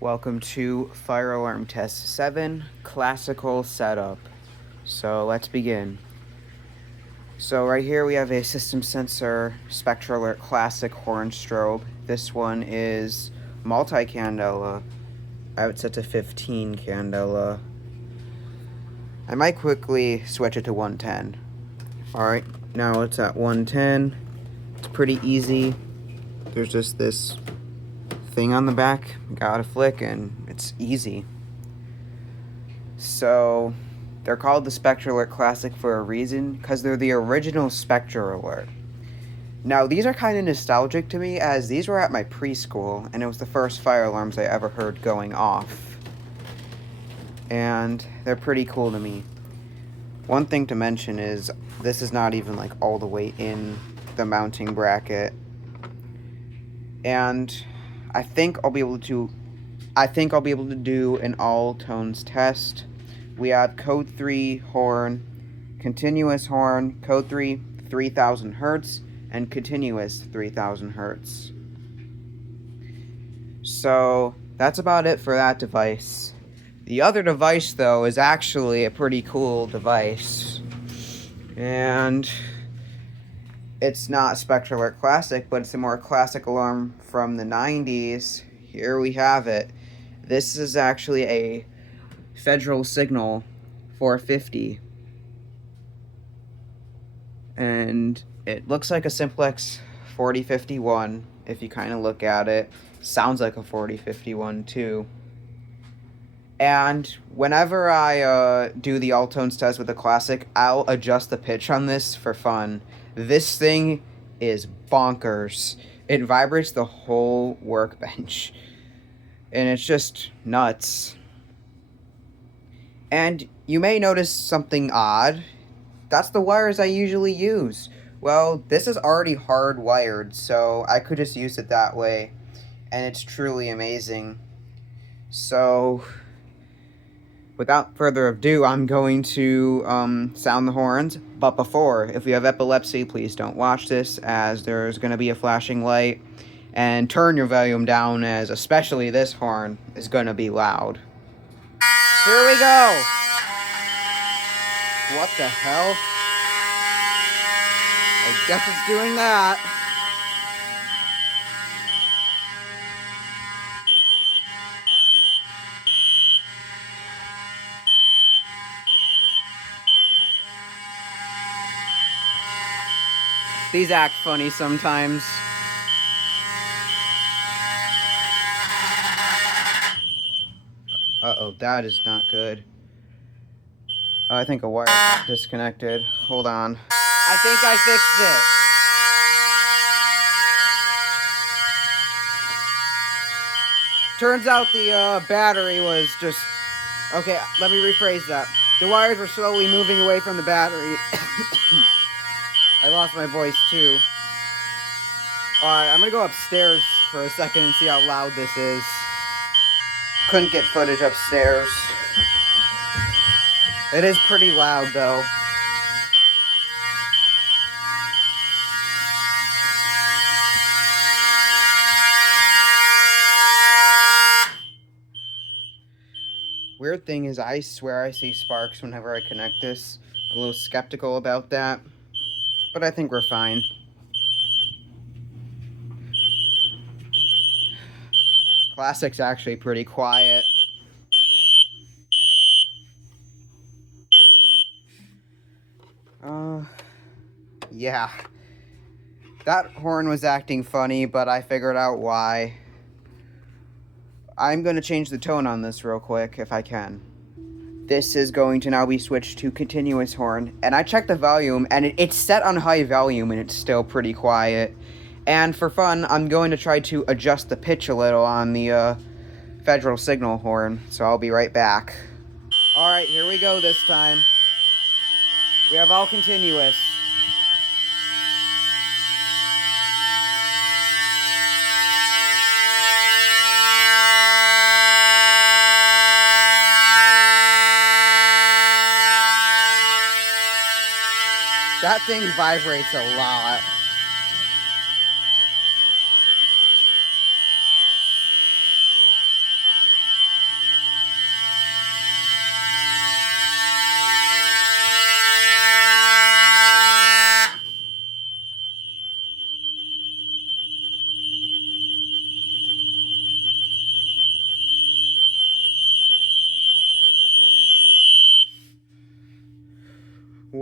Welcome to Fire Alarm Test 7, Classical Setup. So let's begin. So right here we have a System Sensor Spectral Alert Classic Horn Strobe. This one is multi-candela. I have it set to 15 candela. I might quickly switch it to 110. Alright, now it's at 110. It's pretty easy. There's just this thing on the back, got a flick, and it's easy. So they're called the Spectral Alert Classic for a reason, because they're the original Spectral Alert. Now, these are kind of nostalgic to me, as these were at my preschool, and it was the first fire alarms I ever heard going off. And they're pretty cool to me. One thing to mention is, this is not even like all the way in the mounting bracket. And I think I'll be able to do an all tones test. We have code 3 horn, continuous horn, code 3 3000 hertz, and continuous 3000 hertz. So that's about it for that device. The other device, though, is actually a pretty cool device. And it's not Spectral Alert Classic, but it's a more classic alarm from the 90s. Here we have it. This is actually a Federal Signal 450. And it looks like a Simplex 4051 if you kind of look at it. Sounds like a 4051 too. And whenever I do the all tones test with the Classic, I'll adjust the pitch on this for fun. This thing is bonkers. It vibrates the whole workbench. And it's just nuts. And you may notice something odd. That's the wires I usually use. Well, this is already hardwired, so I could just use it that way. And it's truly amazing. So without further ado, I'm going to sound the horns. But before, if you have epilepsy, please don't watch this, as there's going to be a flashing light. And turn your volume down, as especially this horn is going to be loud. Here we go! What the hell? I guess it's doing that. These act funny sometimes. Uh-oh, that is not good. I think a wire got disconnected. Hold on. I think I fixed it. Turns out the battery was just... Okay, let me rephrase that. The wires were slowly moving away from the battery. I lost my voice too. Alright, I'm gonna go upstairs for a second and see how loud this is. Couldn't get footage upstairs. It is pretty loud though. Weird thing is, I swear I see sparks whenever I connect this. I'm a little skeptical about that, but I think we're fine. Classic's actually pretty quiet. Yeah. That horn was acting funny, but I figured out why. I'm going to change the tone on this real quick, if I can. This is going to now be switched to continuous horn, and I checked the volume, and it's set on high volume, and it's still pretty quiet. And for fun, I'm going to try to adjust the pitch a little on the Federal Signal horn, so I'll be right back. Alright, here we go this time. We have all continuous. That thing vibrates a lot.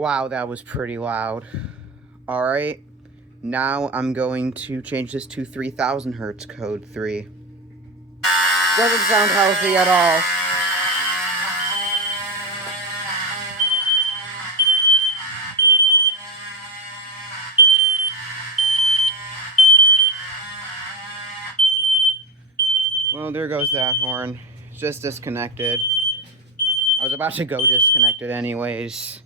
Wow, that was pretty loud. Alright, now I'm going to change this to 3000 Hertz code 3. Doesn't sound healthy at all. Well, there goes that horn. Just disconnected. I was about to go disconnected anyways.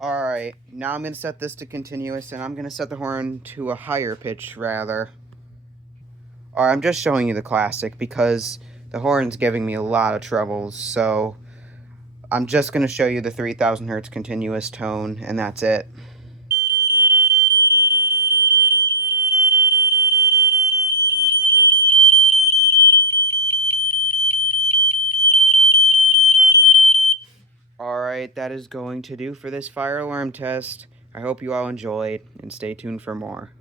Alright, now I'm going to set this to continuous, and I'm going to set the horn to a higher pitch, rather. Alright, I'm just showing you the classic because the horn's giving me a lot of troubles, so I'm just going to show you the 3000 Hertz continuous tone, and that's it. Alright, that is going to do for this fire alarm test. I hope you all enjoyed, and stay tuned for more.